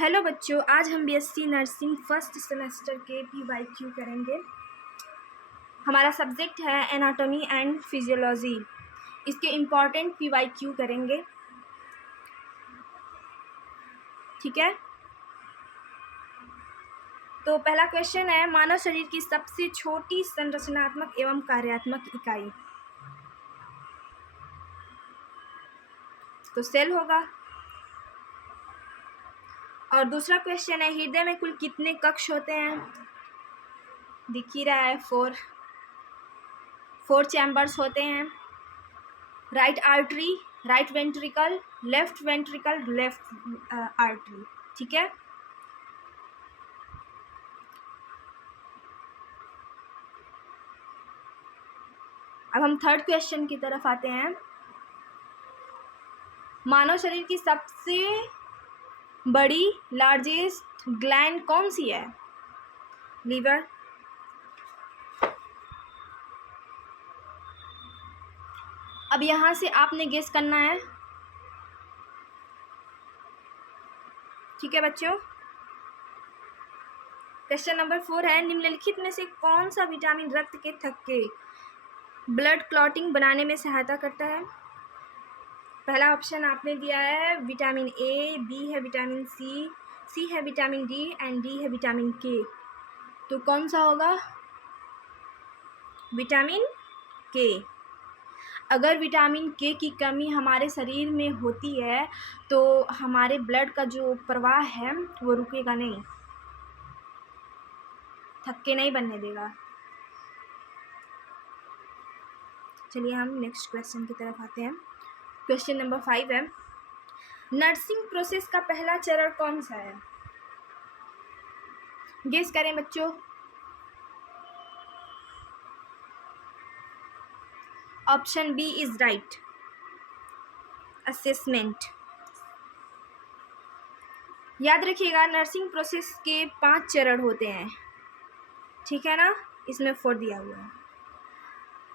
Hello बच्चों, आज हम बीएससी नर्सिंग फर्स्ट सेमेस्टर के PYQ करेंगे। हमारा सब्जेक्ट है एनाटॉमी एंड फिजियोलॉजी। इसके इम्पॉर्टेंट PYQ करेंगे, ठीक है। तो पहला क्वेश्चन है, मानव शरीर की सबसे छोटी संरचनात्मक एवं कार्यात्मक इकाई। तो सेल होगा। और दूसरा क्वेश्चन है, हृदय में कुल कितने कक्ष होते हैं। दिख ही रहा है, फोर चैम्बर्स होते हैं। Right artery, right ventricle, left ventricle, left artery, ठीक है। अब हम थर्ड क्वेश्चन की तरफ आते हैं। मानव शरीर की सबसे बड़ी लार्जेस्ट ग्लैंड कौन सी है। लीवर। अब यहां से आपने गेस करना है, ठीक है बच्चों। क्वेश्चन नंबर 4 है, निम्नलिखित में से कौन सा विटामिन रक्त के थक्के ब्लड क्लॉटिंग बनाने में सहायता करता है। पहला ऑप्शन आपने दिया है विटामिन ए, बी है विटामिन सी, सी है विटामिन डी एंड डी है विटामिन के। तो कौन सा होगा। विटामिन के। अगर विटामिन के की कमी हमारे शरीर में होती है तो हमारे ब्लड का जो प्रवाह है वो रुकेगा नहीं, थक्के नहीं बनने देगा। चलिए हम नेक्स्ट क्वेश्चन की तरफ आते हैं। क्वेश्चन नंबर 5 है, नर्सिंग प्रोसेस का पहला चरण कौन सा है। गेस करें बच्चों। Option B is right, assessment. याद रखिएगा, नर्सिंग प्रोसेस के 5 चरण होते हैं, ठीक है ना। इसमें 4 दिया हुआ है।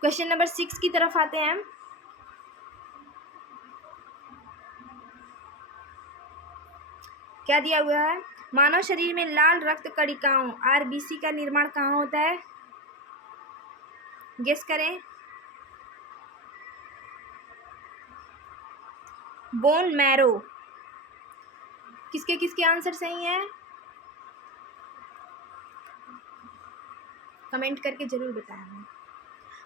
क्वेश्चन नंबर 6 की तरफ आते हैं। क्या दिया हुआ है, मानव शरीर में लाल रक्त कणिकाओं RBC का निर्माण कहाँ होता है। गेस करें। Bone marrow. किसके किसके आंसर सही हैं, कमेंट करके जरूर बताएं।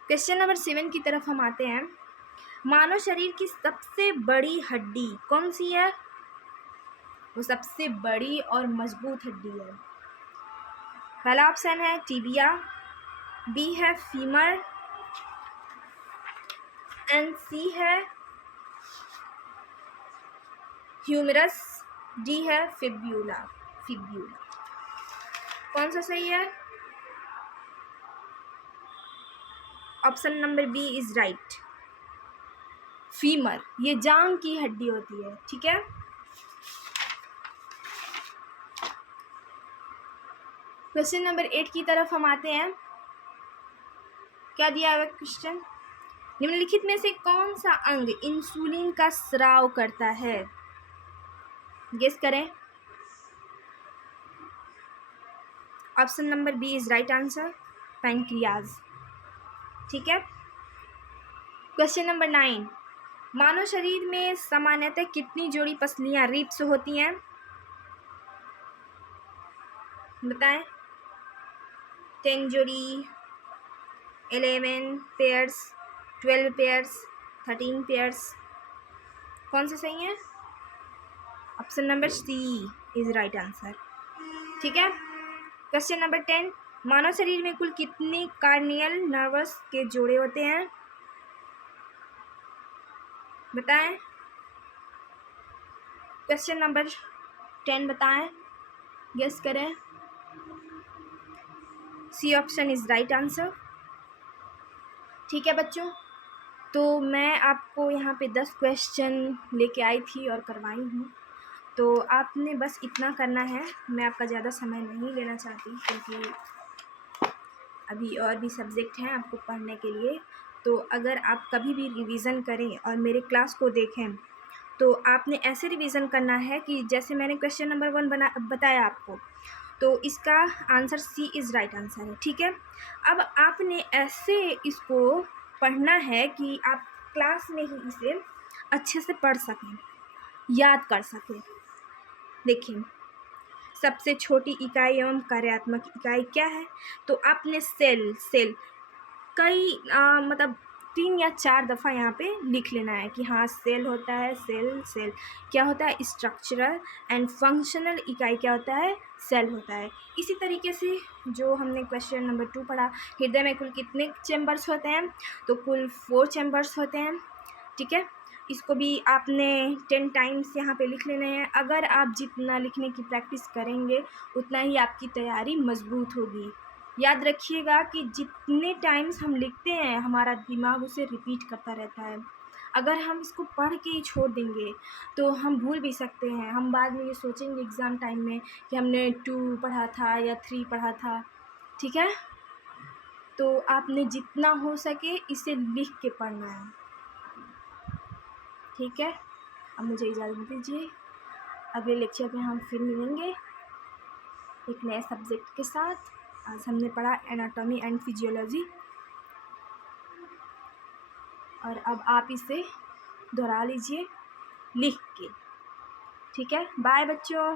क्वेश्चन नंबर 7 की तरफ हम आते हैं। मानव शरीर की सबसे बड़ी हड्डी कौन सी है। वो सबसे बड़ी और मजबूत हड्डी है। पहला ऑप्शन है टिबिया, बी है फीमर एंड सी है ह्यूमरस, डी है फिब्यूला। कौन सा सही है। Option number B is right, femur. ये जांग की हड्डी होती है, ठीक है। क्वेश्चन नंबर 8 की तरफ हम आते हैं। क्या दिया हुआ क्वेश्चन, निम्नलिखित में से कौन सा अंग इंसुलिन का स्राव करता है। गेस करें। Option number B is right answer, pancreas, ठीक है। क्वेश्चन नंबर 9, मानव शरीर में सामान्यतः कितनी जोड़ी पसलियां रिब्स होती हैं। बताएं। 10 जोड़ी, 11 पेयर्स, 12 पेयर्स, 13 पेयर्स। कौन सा सही है। Option number C is right answer, ठीक है। क्वेश्चन नंबर 10, मानव शरीर में कुल कितने कार्नियल नर्वस के जोड़े होते हैं। बताएं। क्वेश्चन नंबर 10 बताएं, गेस करें। C option is right answer, ठीक है बच्चों। तो मैं आपको यहाँ पे 10 क्वेश्चन लेके आई थी और करवाई हूँ, तो आपने बस इतना करना है। मैं आपका ज़्यादा समय नहीं लेना चाहती क्योंकि अभी और भी सब्जेक्ट हैं आपको पढ़ने के लिए। तो अगर आप कभी भी रिवीज़न करें और मेरे क्लास को देखें तो आपने ऐसे रिवीजन करना है कि जैसे मैंने क्वेश्चन नंबर 1 बताया आपको, तो इसका answer C is right answer है, ठीक है। अब आपने ऐसे इसको पढ़ना है कि आप क्लास में ही इसे अच्छे से पढ़ सकें, याद कर सकें। देखिए, सबसे छोटी इकाई एवं कार्यात्मक इकाई क्या है? तो आपने सेल कई मतलब 3 या 4 दफ़ा यहाँ पे लिख लेना है कि हाँ, सेल होता है, सेल क्या होता है? स्ट्रक्चरल एंड फंक्शनल इकाई क्या होता है? सेल होता है। इसी तरीके से जो हमने क्वेश्चन नंबर 2 पढ़ा, हृदय में कुल कितने चैम्बर्स होते हैं? तो कुल 4 चैम्बर्स होते हैं, ठीक है। इसको भी आपने 10 टाइम्स यहाँ पे लिख लेने हैं। अगर आप जितना लिखने की प्रैक्टिस करेंगे उतना ही आपकी तैयारी मजबूत होगी। याद रखिएगा कि जितने टाइम्स हम लिखते हैं हमारा दिमाग उसे रिपीट करता रहता है। अगर हम इसको पढ़ के ही छोड़ देंगे तो हम भूल भी सकते हैं। हम बाद में ये सोचेंगे एग्ज़ाम टाइम में कि हमने 2 पढ़ा था या 3 पढ़ा था, ठीक है। तो आपने जितना हो सके इसे लिख के पढ़ना है, ठीक है। अब मुझे इजाज़त दीजिए, अगले लेक्चर में हम फिर मिलेंगे एक नए सब्जेक्ट के साथ। आज हमने पढ़ा एनाटॉमी एंड फिजियोलॉजी, और अब आप इसे दोहरा लीजिए लिख के, ठीक है। बाय बच्चों।